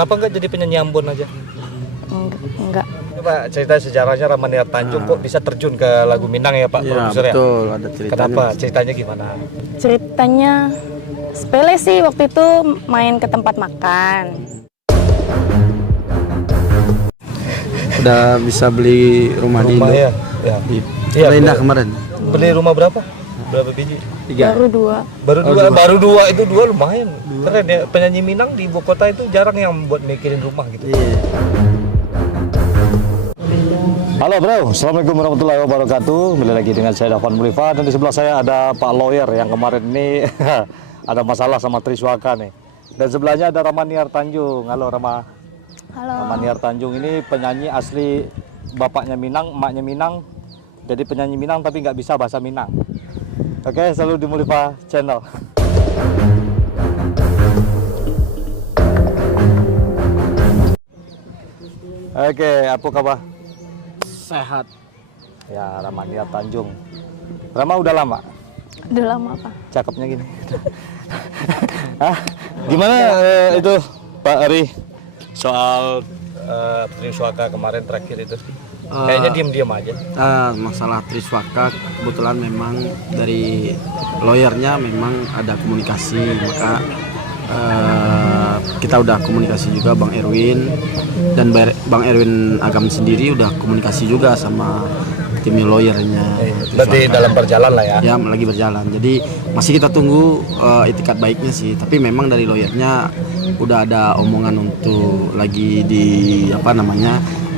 Kenapa nggak jadi penyanyi Ambon aja? Enggak. Coba cerita sejarahnya Ramaniar Tanjung kok bisa terjun ke lagu Minang ya Pak produser ya? Betul, ada ceritanya. Kenapa? Ceritanya gimana? Ceritanya sepele sih, waktu itu main ke tempat makan. Udah bisa beli rumah di Indo. Ya? Ya. Iya, Indah kemarin. Beli rumah berapa? Berapa biji? 3. Baru dua. Itu dua lumayan. Keren ya, penyanyi Minang di ibu kota itu jarang yang buat mikirin rumah gitu. Iya. Halo bro, assalamualaikum warahmatullahi wabarakatuh. Kembali lagi dengan saya Dafan Mulifa dan di sebelah saya ada Pak Lawyer yang kemarin ini ada masalah sama Triswaka nih. Dan sebelahnya ada Ramaniar Tanjung. Halo Rama. Halo. Ramaniar Tanjung ini penyanyi asli, bapaknya Minang, emaknya Minang. Jadi penyanyi Minang tapi nggak bisa bahasa Minang. Oke, selalu di Mulifa Channel. Oke, apa kabar? Sehat. Ya, Ramaniar Tanjung. Rama udah lama? Udah lama Pak. Cakepnya gini. Hah? Gimana itu Pak Ari soal Triswaka kemarin terakhir itu? Kayaknya diem-diem aja. Masalah Triswaka kebetulan memang dari lawyernya memang ada komunikasi, maka kita udah komunikasi juga Bang Erwin, dan Bang Erwin Agam sendiri udah komunikasi juga sama tim lawyernya. Berarti dalam berjalan lah ya? Ya, lagi berjalan. Jadi masih kita tunggu itikat baiknya sih. Tapi memang dari lawyernya udah ada omongan untuk lagi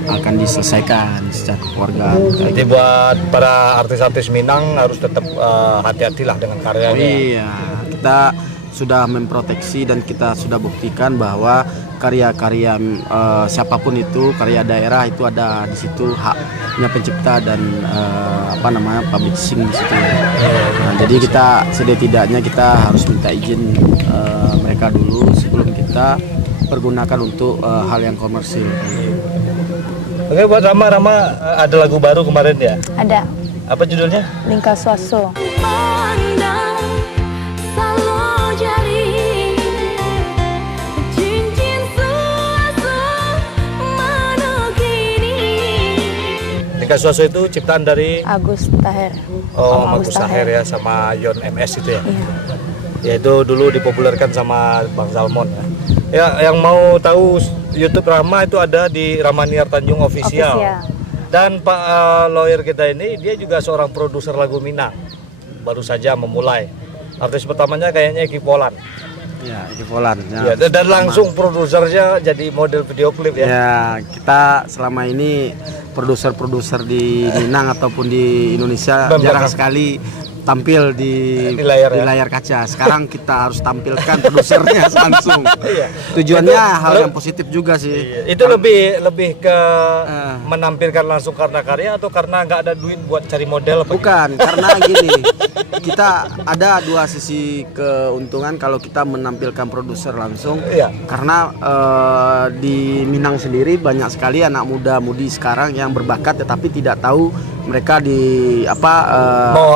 akan diselesaikan secara keluarga. Jadi buat para artis-artis Minang harus tetap hati-hatilah dengan karyanya. Iya, kita sudah memproteksi dan kita sudah buktikan bahwa karya-karya siapapun itu, karya daerah itu ada di situ haknya pencipta dan publishing di situ. Nah, jadi kita setidaknya kita harus minta izin mereka dulu sebelum kita pergunakan untuk hal yang komersil. Oke, buat Rama ada lagu baru kemarin ya? Ada. Apa judulnya? Lingkar Swaso. Lingkar Swaso itu ciptaan dari Agus Taher. Oh, Agus Taher ya, sama Yon MS itu ya? Iya. Ya itu dulu dipopulerkan sama Bang Salmon ya. Ya, yang mau tahu YouTube Rama itu ada di Ramaniar Tanjung Official. Dan Pak lawyer kita ini dia juga seorang produser lagu Minang. Baru saja memulai. Artis pertamanya kayaknya Eki Polan. Ya, Eki Polan. Ya, dan langsung produsernya jadi model video klip ya. Ya, kita selama ini produser-produser di Minang ataupun di Indonesia jarang sekali tampil di layar kaca. Sekarang kita harus tampilkan produsernya langsung. Tujuannya hal yang positif juga sih. Itu lebih ke menampilkan langsung karena karya atau karena nggak ada duit buat cari model? Bukan, karena gini, kita ada dua sisi keuntungan kalau kita menampilkan produser langsung. Karena di Minang sendiri banyak sekali anak muda-mudi sekarang yang berbakat tetapi tidak tahu mereka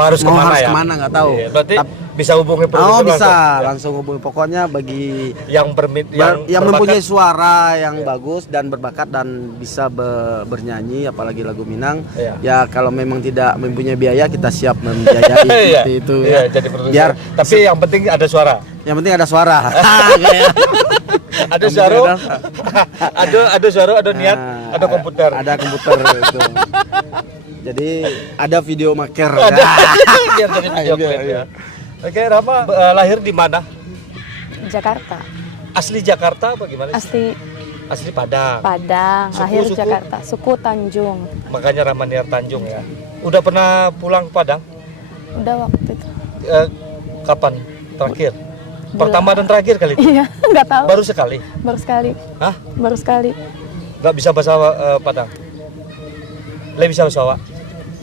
harus kemana nggak tahu. Berarti bisa hubungi produser bisa langsung hubungi. Pokoknya bagi yang mempunyai suara yang bagus dan berbakat dan bisa bernyanyi apalagi lagu Minang, ya kalau memang tidak mempunyai biaya kita siap membiayai seperti itu ya. Jadi produser. Tapi yang penting ada suara. Yang penting ada suara. Ada suara, ada suara, ada niat, ada komputer. Ada komputer itu. Jadi ada video maker. Biar jadi video klip ya. Oke, Rama lahir di mana? Jakarta. Asli Jakarta apa gimana? Asli Padang. Padang. Lahir Jakarta. Suku Tanjung. Makanya Ramaniar Tanjung ya. Udah pernah pulang ke Padang? Udah waktu itu. Kapan? Terakhir? Pertama dan terakhir kali itu? Iya, nggak tahu. Baru sekali? Baru sekali. Hah? Baru sekali. Nggak bisa bahasa Padang? Lebih bisa bahasa Jawa?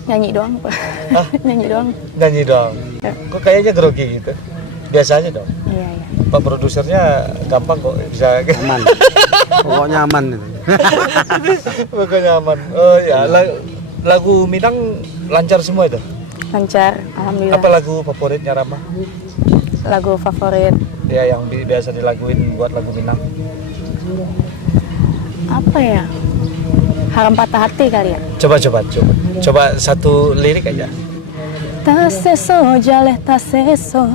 Nyanyi doang Pak. Nyanyi doang. Nyanyi doang. Ya. Kok kayaknya grogi gitu? Biasa aja dong. Iya. Pak produsernya gampang kok bisa. Aman. Pokoknya aman. Pokoknya aman. Oh ya, lagu Minang lancar semua itu? Lancar, alhamdulillah. Apa lagu favoritnya Rama? Lagu favorit? Ya yang biasa dilaguin buat lagu Minang. Apa ya? Haram patah hati kali ya. Coba satu lirik aja. Taseso jaleh taseso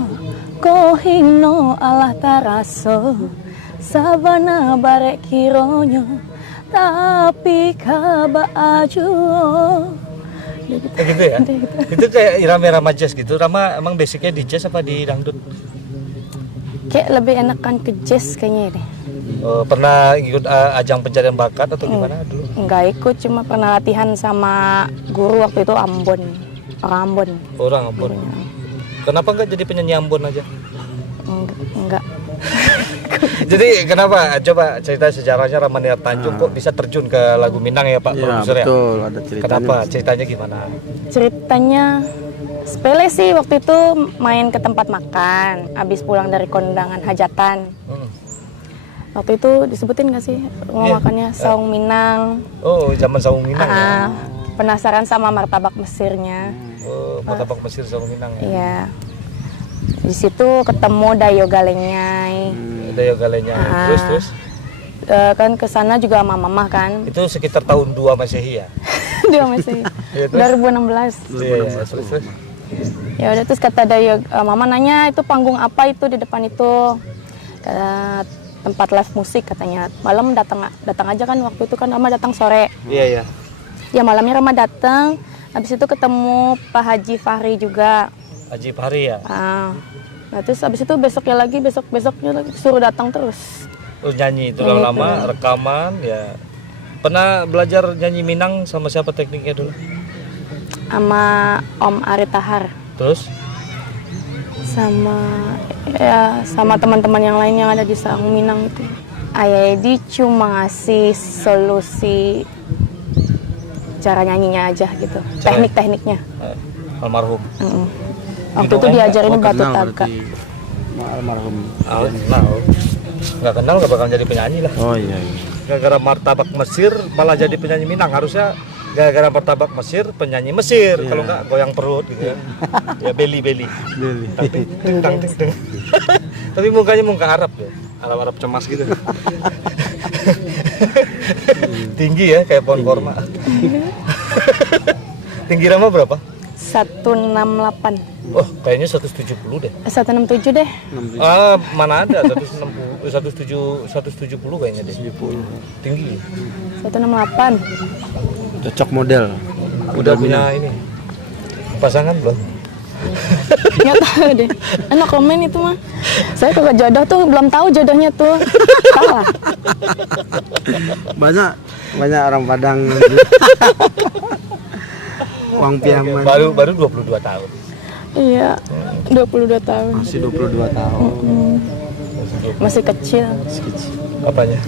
kohino alah taraso sabana barek kironyo tapi kaba ajo. Gitu ya? Itu kayak irama-irama jazz gitu. Rama emang basicnya di jazz apa di dangdut? Kayak lebih enakan ke jazz kayaknya deh. Pernah ikut ajang pencarian bakat atau gimana dulu? Enggak ikut, cuma pernah latihan sama guru waktu itu Ambon. Orang Ambon. Orang Ambon. Kenapa nggak jadi penyanyi Ambon aja? Enggak. Jadi kenapa? Coba cerita sejarahnya Ramaniar Tanjung kok bisa terjun ke lagu Minang ya Pak Iya Produser ya? betul, ada ceritanya. Kenapa? Ceritanya gimana? Ceritanya sepele sih, waktu itu main ke tempat makan habis pulang dari kondangan hajatan. Waktu itu disebutin gak sih rumah Iya. makannya Saung Minang. Oh, zaman Saung Minang ya? Penasaran sama martabak Mesirnya. Oh, martabak Mesir Saung Minang ya? Iya. Di situ ketemu Dayo Galenyai. Dayo Galenya. Terus? Kan ke sana juga sama mama kan. Itu sekitar tahun 2 Masehi ya? Dia masih Iya, terus? 2016. Iya, terus. Ya udah, terus kata Dayo, mama nanya itu panggung apa itu di depan itu. Kata, tempat live musik katanya. Malam datang aja kan, waktu itu kan Rama datang sore. Iya. Ya malamnya Rama datang. Habis itu ketemu Pak Haji Fahri juga. Haji Fahri ya? Nah terus habis itu besoknya lagi suruh datang terus. Oh, nyanyi itu lama rekaman ya. Pernah belajar nyanyi Minang sama siapa tekniknya dulu? Sama Om Ari Tahar. Terus? Sama teman-teman yang lain yang ada di Saung Minang itu. Ayah Edi cuma ngasih solusi cara nyanyinya aja gitu, tekniknya. Almarhum. Waktu itu diajarin batu taga. Almarhum. Nggak kenal nggak bakal jadi penyanyi lah. Oh iya. Gara-gara martabak Mesir malah jadi penyanyi Minang. Harusnya gara-gara martabak Mesir penyanyi Mesir. Kalau nggak goyang perut gitu ya. Ya beli. Tang. Tapi mukanya muka Arab ya. Arab cemas gitu. Tinggi ya kayak pohon korma. Tinggi Rama berapa? 168. Oh, kayaknya 170 deh. 167 deh. Mana ada 170 kayaknya deh. 70. Tinggi. 168. Cocok model. Udah punya ini. Pasangan belum? Nggak tahu deh. Enak komen itu mah. Saya kalau jodoh tuh belum tahu jodohnya tuh. Salah. Banyak orang Padang. Uang Piaman. Baru 22 tahun. Iya. 22 tahun. Masih 22 tahun. Masih kecil. Apanya?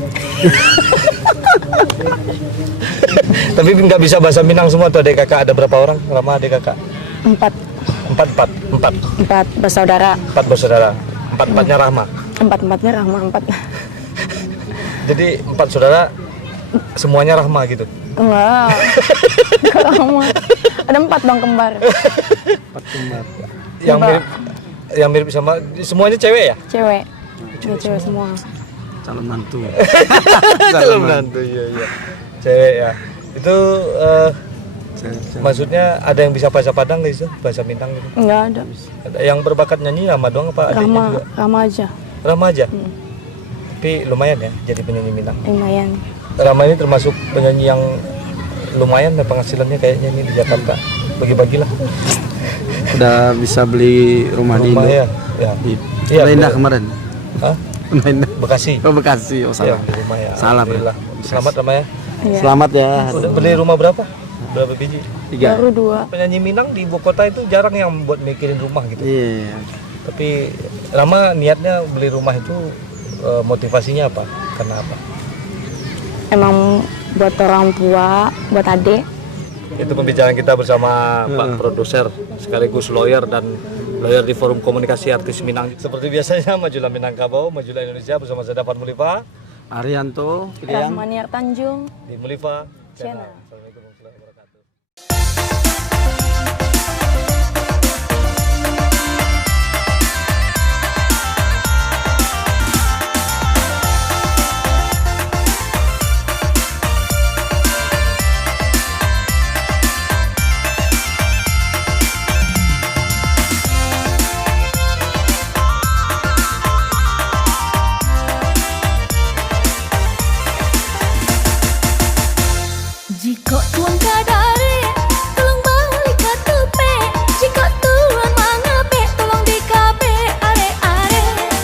Tapi nggak bisa bahasa Minang semua tuh adik kakak. Ada berapa orang? Rama adik kakak? 4 bersaudara. 4 bersaudara. 4-4-nya Rahma. 4-4-nya Rahma 4. Jadi 4 saudara semuanya Rahma gitu. Enggak. Enggak Rahma. Ada 4 dong kembar. 4 kembar. Yang mirip sama semuanya cewek ya? Cewek. Ini cewek semua. Calon mantu. Calon mantu iya. Cewek ya. Itu maksudnya ada yang bisa bahasa Padang nggak sih? Bahasa Minang gitu? Enggak ada. Ada yang berbakat nyanyi Rama doang apa adiknya juga? Rama aja. Rama aja? Tapi lumayan ya jadi penyanyi Minang. Lumayan. Rama ini termasuk penyanyi yang lumayan ya penghasilannya kayaknya ini di Jakarta. Bagi-bagilah. Udah bisa beli rumah di Indo. Ya. Iya, Indah kemarin. Hah? Indah. Bekasi. Oh, Bekasi. Oh, salah. Iya, di rumah ya. Salah, Alhamdulillah. Selamat Rama ya. Iya. Selamat ya. Udah beli rumah berapa? Berapa biji? 3. Baru 2. Penyanyi Minang di ibu kota itu jarang yang buat mikirin rumah gitu. Iya. Tapi Rama niatnya beli rumah itu motivasinya apa? Karena apa? Emang buat orang tua, buat adik. Itu pembicaraan kita bersama Pak Produser sekaligus lawyer dan lawyer di Forum Komunikasi Artis Minang. Seperti biasanya Majulah Minangkabau, Majulah Indonesia bersama saya Dapat Mulifa, Arianto, Rahmaniar Tanjung. di Mulifa Channel. Kok tuang kada